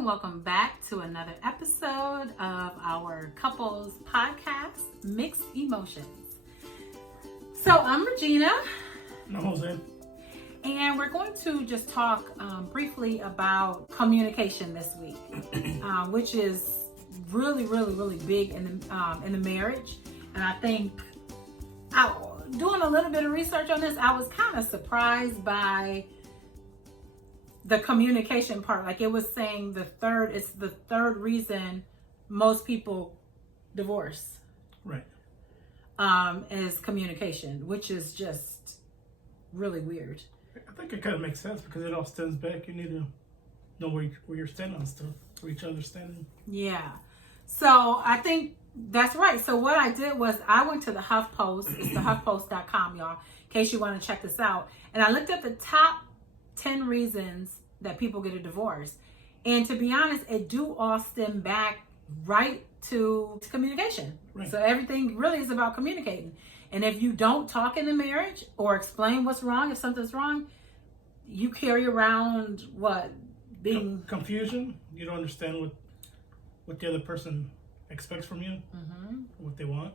and welcome back to another episode of our couples podcast, Mixed Emotions. So I'm Regina. I'm Jose. And we're going to just talk briefly about communication this week, which is really big in the marriage. And I think doing a little bit of research on this, I was kind of surprised by the communication part. Like it was saying it's the third reason most people divorce. Right. Is communication, which is just really weird. I think it kind of makes sense because it all stems back. You need to know where you're standing on stuff, where each other's standing. Yeah. So I think that's right. So what I did was I went to the HuffPost. It's the HuffPost.com, y'all, in case you want to check this out. And I looked at the top 10 reasons that people get a divorce. And to be honest, it do all stem back right to communication. Right. So everything really is about communicating. And if you don't talk in the marriage or explain what's wrong, if something's wrong, you carry around being confusion. You don't understand what the other person expects from you, what they want.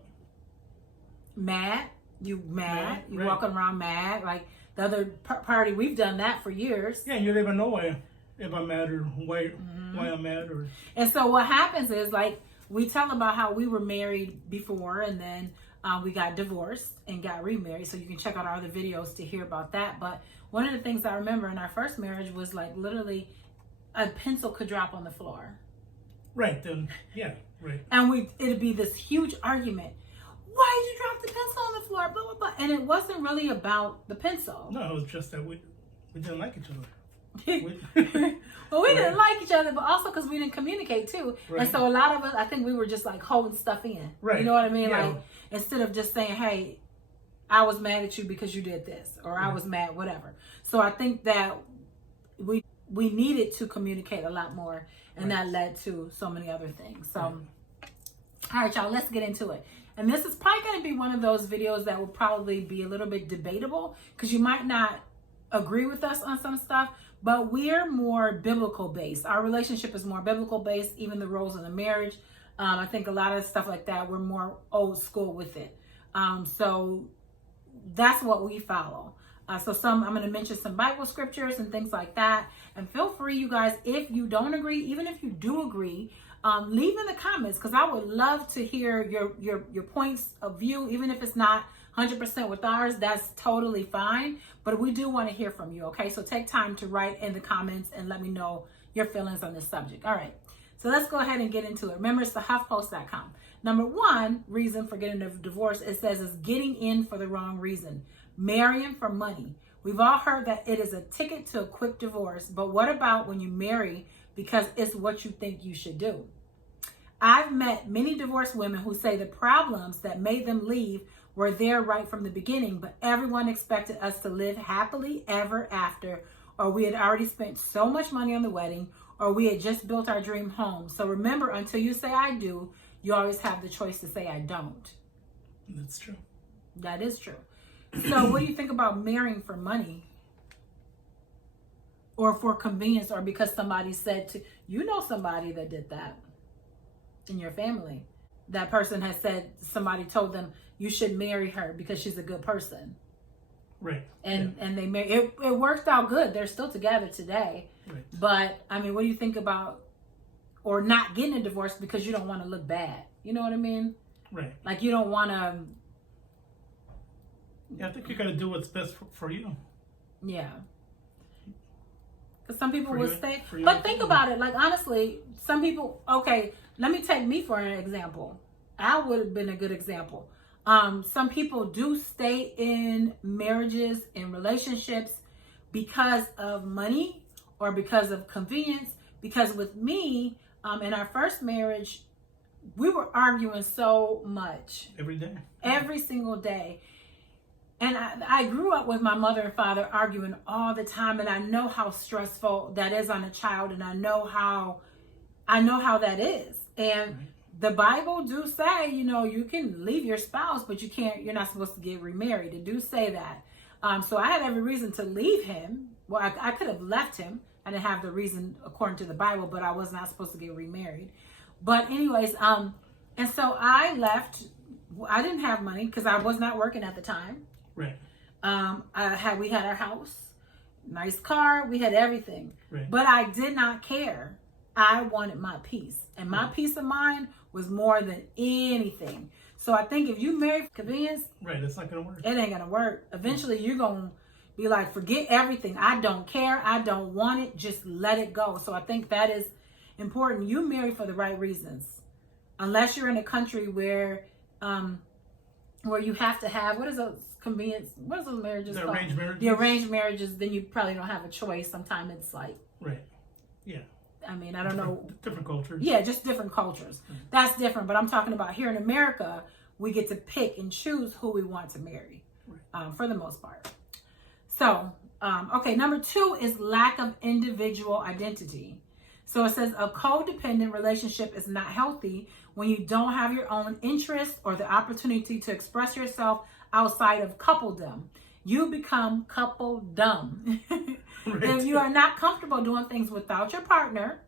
Mad. You right. walking around mad. Like the other party, we've done that for years. Yeah, you don't even know why, if I'm mad or why I'm mad. And so what happens is, like, we tell about how we were married before and then we got divorced and got remarried. So you can check out our other videos to hear about that. But one of the things I remember in our first marriage was like literally a pencil could drop on the floor. Right. Then, yeah, right. And it'd be this huge argument. Why did you drop the pencil on the floor? Blah, blah, blah. And it wasn't really about the pencil. No, it was just that we didn't like each other. Well, we didn't like each other, but also because we didn't communicate too. Right. And so a lot of us, I think we were just like holding stuff in. Right. You know what I mean? Yeah. Like instead of just saying, hey, I was mad at you because you did this, or I was mad, whatever. So I think that we needed to communicate a lot more, and that led to so many other things. So, all right, y'all, let's get into it. And this is probably going to be one of those videos that will probably be a little bit debatable because you might not agree with us on some stuff, but we're more biblical based. Our relationship is more biblical based, even the roles in the marriage. I think a lot of stuff like that, we're more old school with it. So that's what we follow. So I'm going to mention some Bible scriptures and things like that. And feel free, you guys, if you don't agree, even if you do agree, leave in the comments because I would love to hear your points of view, even if it's not 100% with ours, that's totally fine. But we do want to hear from you, okay? So take time to write in the comments and let me know your feelings on this subject. All right, so let's go ahead and get into it. Remember, it's the HuffPost.com. Number one reason for getting a divorce, it says, is getting in for the wrong reason. Marrying for money. We've all heard that it is a ticket to a quick divorce, but what about when you marry because it's what you think you should do? I've met many divorced women who say the problems that made them leave were there right from the beginning, but everyone expected us to live happily ever after, or we had already spent so much money on the wedding, or we had just built our dream home. So remember, until you say I do, you always have the choice to say I don't. That's true. That is true. So what do you think about marrying for money? Or for convenience, or because somebody said to, somebody that did that in your family. That person has said, somebody told them, you should marry her because she's a good person. Right. And they married. It worked out good. They're still together today. Right. But, I mean, what do you think about, or not getting a divorce because you don't want to look bad? You know what I mean? Right. Like you don't want to. Yeah, I think you got to do what's best for you. Yeah. Because some people would stay. For but think about it. Like, honestly, some people, okay, let me take me for an example. I would have been a good example. Some people do stay in marriages and relationships because of money or because of convenience. Because with me, in our first marriage, we were arguing so much. Every day. Every single day. And I grew up with my mother and father arguing all the time, and I know how stressful that is on a child, and I know how that is. And the Bible do say, you can leave your spouse, but you're not supposed to get remarried. It do say that. So I had every reason to leave him. Well, I could have left him, I didn't have the reason according to the Bible, but I was not supposed to get remarried. But anyways, and so I left. I didn't have money because I was not working at the time. Right. We had our house, nice car, we had everything. Right. But I did not care. I wanted my peace. And my peace of mind was more than anything. So I think if you marry for convenience, right, it's not gonna work. It ain't gonna work. Eventually you're gonna be like, forget everything. I don't care. I don't want it. Just let it go. So I think that is important. You marry for the right reasons. Unless you're in a country where you have to have, what is those marriages called? Arranged marriages? The arranged marriages, then you probably don't have a choice. Sometimes it's like, right, yeah. I mean, I don't know. Different cultures. Yeah, just different cultures. That's different. But I'm talking about here in America, we get to pick and choose who we want to marry, for the most part. So, okay, number 2 is lack of individual identity. So it says a codependent relationship is not healthy when you don't have your own interests or the opportunity to express yourself outside of coupledom. You become couple dumb. Right. If you are not comfortable doing things without your partner,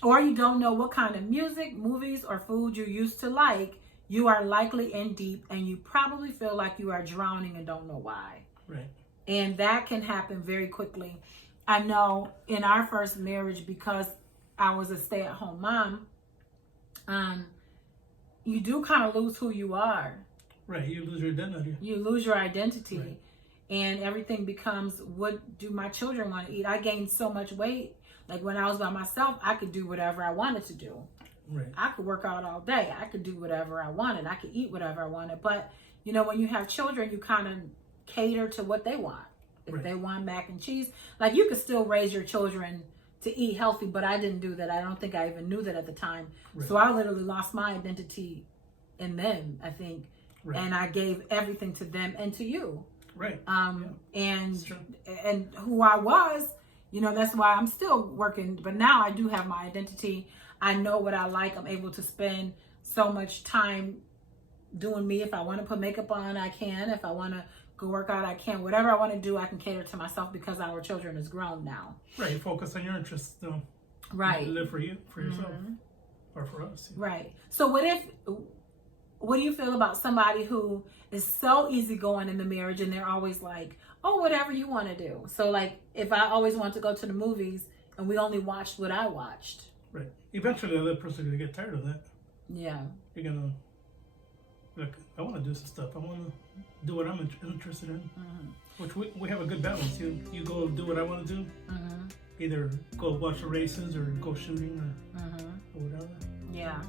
or you don't know what kind of music, movies, or food you used to like, you are likely in deep and you probably feel like you are drowning and don't know why. Right. And that can happen very quickly. I know in our first marriage, because I was a stay-at-home mom, you do kind of lose who you are. Right, you lose your identity. You lose your identity. Right. And everything becomes, what do my children want to eat? I gained so much weight. Like when I was by myself, I could do whatever I wanted to do. Right. I could work out all day. I could do whatever I wanted. I could eat whatever I wanted. But, you know, when you have children, you kind of cater to what they want. If they want mac and cheese, like you could still raise your children to eat healthy, but I didn't do that. I don't think I even knew that at the time. Right. So I literally lost my identity in them, I think. Right. And I gave everything to them and to you. Right. And who I was, you know, that's why I'm still working. But now I do have my identity. I know what I like. I'm able to spend so much time doing me. If I want to put makeup on, I can. If I want to go work out, I can. Whatever I want to do, I can cater to myself because our children is grown now. Right. You focus on your interests, though. Right. You live for you, for yourself, or for us. Yeah. Right. So what do you feel about somebody who is so easygoing in the marriage and they're always like, oh, whatever you want to do. So like if I always want to go to the movies and we only watched what I watched. Right. Eventually the other person is going to get tired of that. Yeah. You're going to, like, I want to do some stuff. I want to do what I'm interested in. Which we have a good balance. You go do what I want to do. Either go watch the races or go shooting or whatever. Yeah.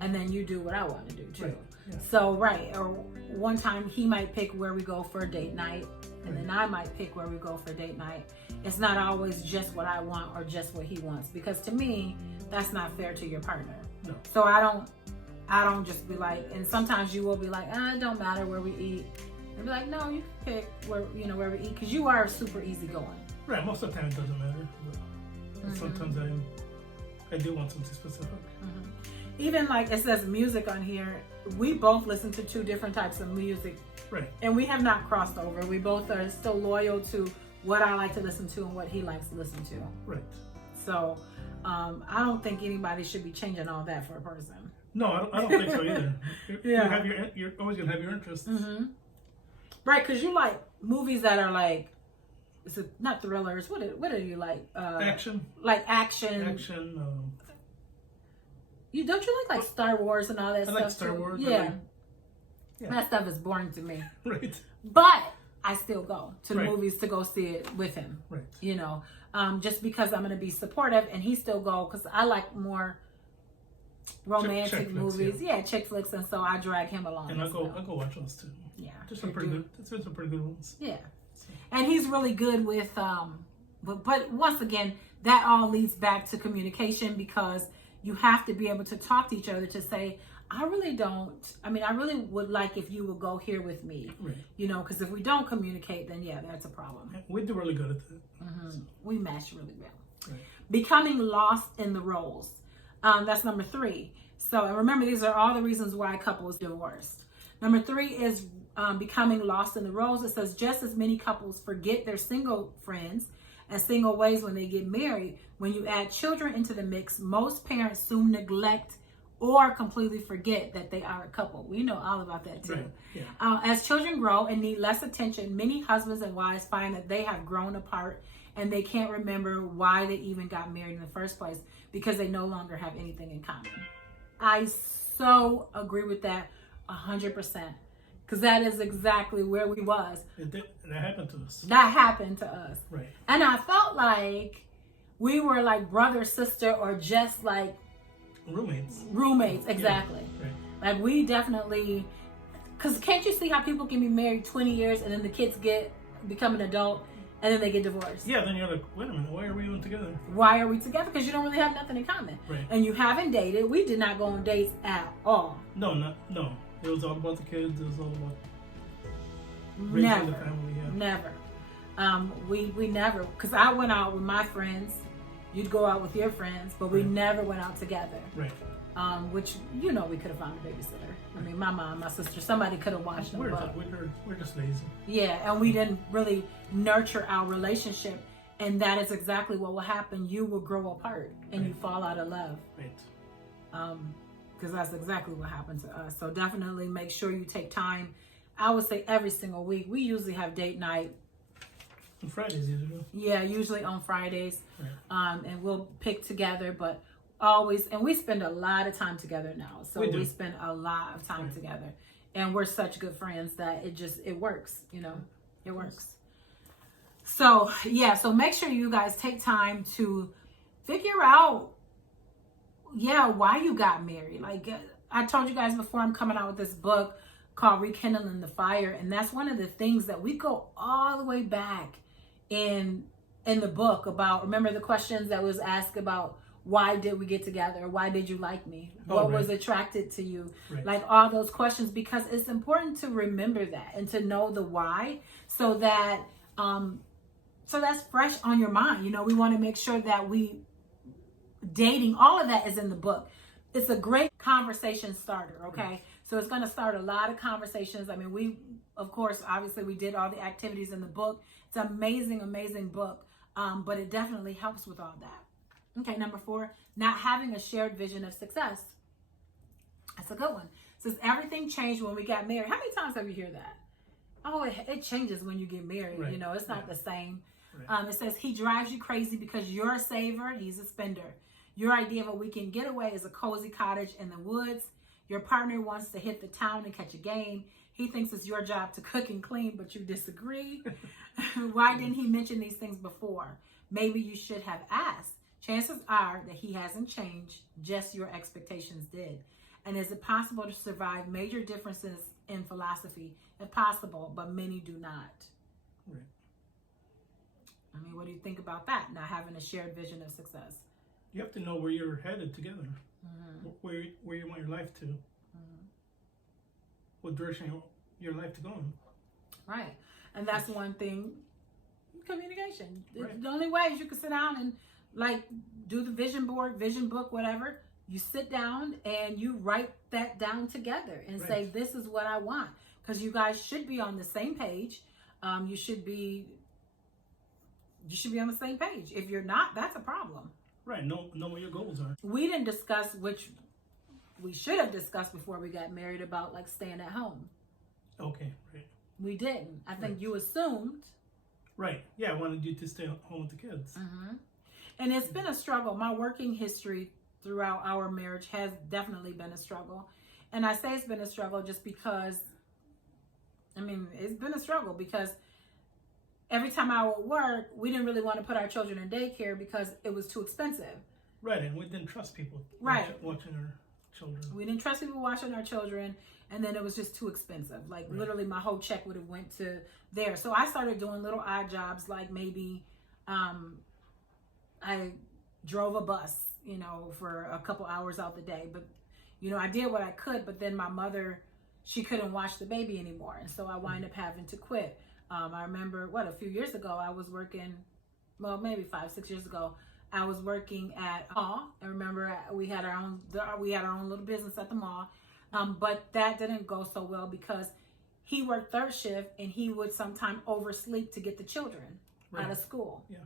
And then you do what I want to do too. Right. Yeah. So, or one time he might pick where we go for a date night, and then I might pick where we go for a date night. It's not always just what I want or just what he wants, because to me, that's not fair to your partner. No. So I don't just be like, and sometimes you will be like, it don't matter where we eat. And be like, no, you pick where we eat, because you are super easygoing. Right. Most of the time it doesn't matter. But sometimes I do want something specific. Even like it says music on here, we both listen to 2 different types of music. Right. And we have not crossed over. We both are still loyal to what I like to listen to and what he likes to listen to. Right. So I don't think anybody should be changing all that for a person. No, I don't think so either. You're always going to have your interests. Right, because you like movies that are like, is it not thrillers? What are you like? Action. Like action. Action. You don't you like Star Wars and all that stuff? I like Star Wars. Yeah. That stuff is boring to me. Right. But I still go to the Right. movies to go see it with him. Right. You know, just because I'm going to be supportive, and he still go because I like more romantic chick movies. flicks, chick flicks, and so I drag him along. And I'll go watch those too. Yeah. There's some pretty good ones. Yeah. And he's really good with but once again, that all leads back to communication, because you have to be able to talk to each other to say, I really would like if you would go here with me. Right. You know, because if we don't communicate, then that's a problem. We do really good at that. We mesh really well. Right. Becoming lost in the roles. That's number 3. So, and remember, these are all the reasons why couples divorce. Number 3 is becoming lost in the roles. It says just as many couples forget their single friends as single ways when they get married. When you add children into the mix, most parents soon neglect or completely forget that they are a couple. We know all about that too. Right. Yeah. As children grow and need less attention, many husbands and wives find that they have grown apart and they can't remember why they even got married in the first place because they no longer have anything in common. I so agree with that 100%, because that is exactly where we was. That happened to us. That happened to us. Right. And I felt like we were like brother, sister, or just like Roommates, exactly. Yeah. Right. Like we definitely, because can't you see how people can be married 20 years and then the kids become an adult and then they get divorced? Yeah, then you're like, wait a minute, why are we even together? Why are we together? Because you don't really have nothing in common. Right. And you haven't dated. We did not go on dates at all. No. It was all about the kids. It was all about raising the family. Yeah. Never. We never, because I went out with my friends. You'd go out with your friends, but we never went out together. Right. Which, we could have found a babysitter. I mean, my mom, my sister, somebody could have watched them. We're just lazy. Yeah, and we didn't really nurture our relationship. And that is exactly what will happen. You will grow apart and you fall out of love. Right. Because that's exactly what happened to us. So definitely make sure you take time. I would say every single week. We usually have date night. On Fridays usually. Yeah, usually on Fridays. Right. And we'll pick together, but always, and we spend a lot of time together now. So we spend a lot of time together. And we're such good friends that it works, it works. So yeah, so make sure you guys take time to figure out, why you got married. Like I told you guys before, I'm coming out with this book called Rekindling the Fire. And that's one of the things that we go all the way back in the book about. Remember the questions that was asked about, why did we get together? Why did you like me? What was attracted to you? Right. Like all those questions, because it's important to remember that and to know the why, so that so that's fresh on your mind. We want to make sure that dating, all of that is in the book. It's a great conversation starter, okay? Right. So it's going to start a lot of conversations. I mean, we, of course, obviously we did all the activities in the book. It's an amazing, amazing book, but it definitely helps with all that. Okay, number 4, not having a shared vision of success. That's a good one. It says everything changed when we got married. How many times have you heard that? Oh, it changes when you get married. Right. It's not the same. Right. It says he drives you crazy because you're a saver, he's a spender. Your idea of a weekend getaway is a cozy cottage in the woods. Your partner wants to hit the town and catch a game. He thinks it's your job to cook and clean, but you disagree. Why didn't he mention these things before? Maybe you should have asked. Chances are that he hasn't changed, just your expectations did. And is it possible to survive major differences in philosophy? If possible, but many do not. Right. I mean, what do you think about that? Not having a shared vision of success. You have to know where you're headed together. Mm-hmm. Where you want your life to. Mm-hmm. What direction you want your life to go in. Right. And that's one thing, communication. Right. The only way is you can sit down and do the vision board, vision book, whatever. You sit down and you write that down together and say, this is what I want. Because you guys should be on the same page. You should be on the same page. If you're not, that's a problem. Right. Know what your goals are. We didn't discuss, which we should have discussed before we got married, about staying at home. Okay. Right. We didn't. I think you assumed. Right. Yeah, I wanted you to stay home with the kids. Mm-hmm. And it's been a struggle. My working history throughout our marriage has definitely been a struggle. And I say it's been a struggle just because, it's been a struggle because every time I would work, we didn't really want to put our children in daycare because it was too expensive. Right, and we didn't trust people watching our children. We didn't trust people watching our children, and then it was just too expensive. Literally my whole check would have went to there. So I started doing little odd jobs, like maybe I drove a bus, for a couple hours out the day. But, I did what I could, but then my mother, she couldn't watch the baby anymore. And so I wound up having to quit. I remember, a few years ago, I was working, maybe 5-6 years ago, I was working at a mall. I remember we had our own little business at the mall. But that didn't go so well because he worked third shift and he would sometimes oversleep to get the children out of school. Yeah.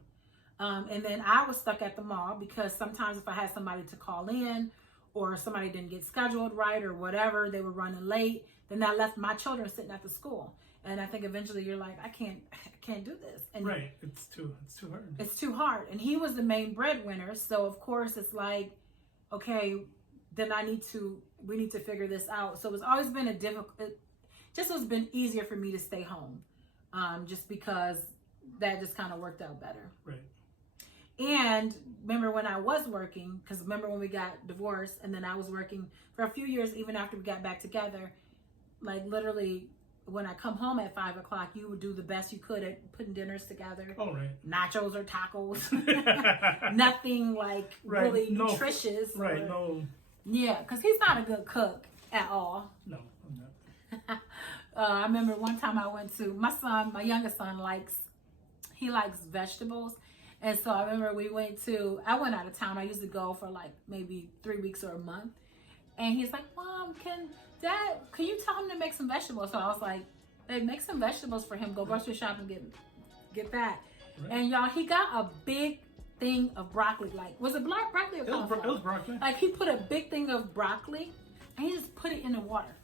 And then I was stuck at the mall because sometimes if I had somebody to call in or somebody didn't get scheduled right or whatever, they were running late, then that left my children sitting at the school. And I think eventually you're like, I can't do this. And right. It's too hard. It's too hard. And he was the main breadwinner. So of course it's like, okay, then we need to figure this out. So it's always been it's been easier for me to stay home. Just because that just kind of worked out better. Right. And remember when I was working, because remember when we got divorced and then I was working for a few years, even after we got back together, like literally when I come home at 5 o'clock, you would do the best you could at putting dinners together. Oh, right. Nachos or tacos. Nothing like really nutritious. Right. No. Yeah, because he's not a good cook at all. No, I'm not. I remember one time I went to my youngest son likes vegetables. And so I remember I went out of town. I used to go for like maybe 3 weeks or a month. And he's like, Mom, can you tell him to make some vegetables? So I was like, hey, make some vegetables for him. Go grocery shop and get that. Right. And y'all, he got a big thing of broccoli. Like, was it broccoli or cauliflower? It was broccoli. Like he put a big thing of broccoli and he just put it in the water.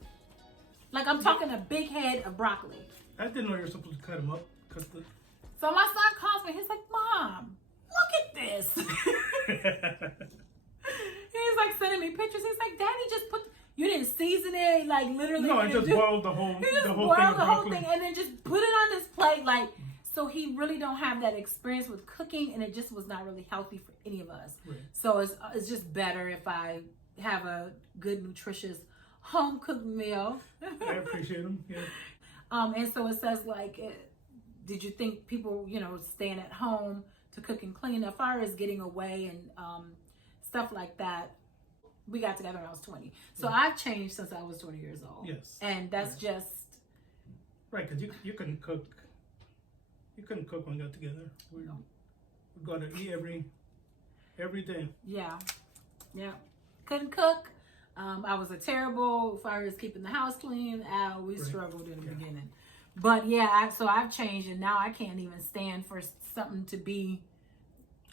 Like I'm talking a big head of broccoli. I didn't know you were supposed to cut them up. So my son calls me. He's like, Mom, look at this. He's like sending me pictures. He's like, Daddy just you didn't season it, like literally. No, I just boiled the whole thing and then just put it on this plate. Like, so he really don't have that experience with cooking, and it just was not really healthy for any of us. Right. So it's just better if I have a good, nutritious home cooked meal. I appreciate them. Yeah. And so it says like, did you think people, staying at home to cook and clean, as far as getting away and stuff like that? We got together when I was 20. So yeah. I've changed since I was 20 years old. Yes. And that's just... Right, because you couldn't cook. You couldn't cook when we got together. We got to eat every day. Yeah. Yeah. Couldn't cook. I was a terrible, as far as keeping the house clean. We struggled in the beginning. But yeah, so I've changed, and now I can't even stand for something to be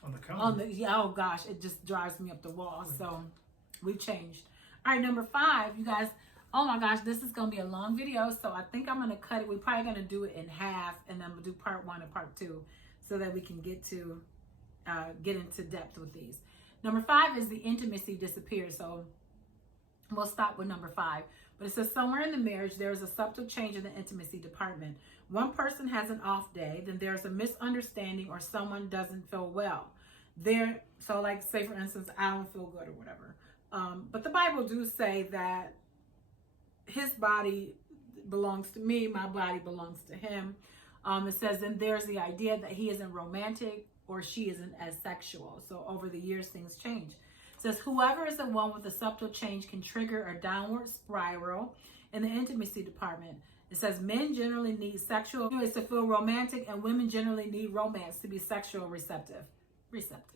on the counter. Oh gosh, it just drives me up the wall. Right. So we've changed. All right, number 5, you guys. Oh my gosh, this is gonna be a long video, so I think I'm gonna cut it. We're probably gonna do it in half, and then we'll do part 1 and part 2, so that we can get into depth with these. Number 5 is the intimacy disappears. So we'll stop with number 5. But it says somewhere in the marriage, there is a subtle change in the intimacy department. One person has an off day, then there's a misunderstanding or someone doesn't feel well. So like say for instance, I don't feel good or whatever. But the Bible do say that his body belongs to me, my body belongs to him. It says, and there's the idea that he isn't romantic or she isn't as sexual. So over the years, things change. It says, whoever is the one with a subtle change can trigger a downward spiral in the intimacy department. It says men generally need sexual to feel romantic, and women generally need romance to be sexual receptive,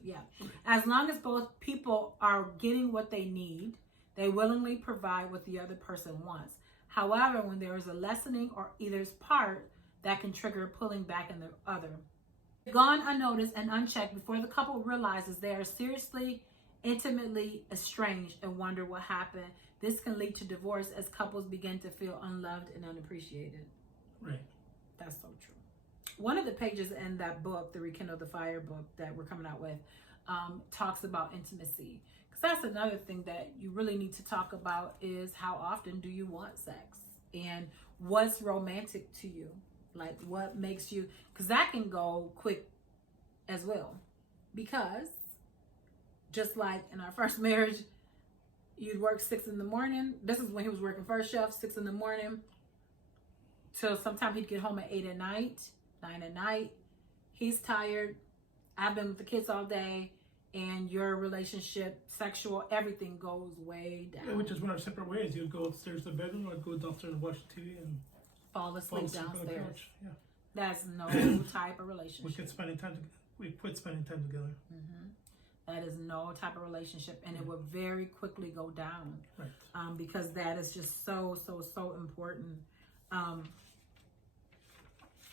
yeah. As long as both people are getting what they need, they willingly provide what the other person wants. However, when there is a lessening or either's part, that can trigger pulling back in the other. Gone unnoticed and unchecked before the couple realizes they are seriously intimately estranged and wonder what happened. This can lead to divorce as couples begin to feel unloved and unappreciated. Right. That's so true. One of the pages in that book, the Rekindle the Fire book that we're coming out with, talks about intimacy. Because that's another thing that you really need to talk about is how often do you want sex? And what's romantic to you? Like what makes you, because that can go quick as well. Because just like in our first marriage, you'd work 6 a.m. This is when he was working first shift, 6 a.m. till sometime he'd get home at 8 at night, 9 at night. He's tired. I've been with the kids all day, and your relationship, sexual, everything goes way down. Yeah, which is when our separate ways. You'd go upstairs to the bedroom, I'd go downstairs and watch TV and fall asleep downstairs. Yeah. That's no type of relationship. We quit spending time together. Mm-hmm. That is no type of relationship, and it will very quickly go down. Right. Because that is just so important.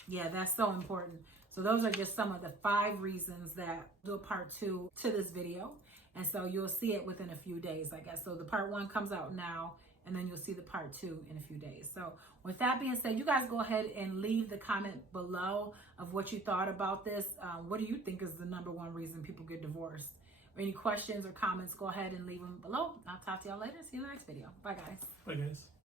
Yeah, that's so important. So those are just some of the 5 reasons that do a part 2 to this video. And so you'll see it within a few days, I guess. So the part 1 comes out now, and then you'll see the part 2 in a few days. So with that being said, you guys go ahead and leave the comment below of what you thought about this. What do you think is the #1 reason people get divorced? Or any questions or comments, go ahead and leave them below. I'll talk to y'all later. See you in the next video. Bye, guys. Bye, guys.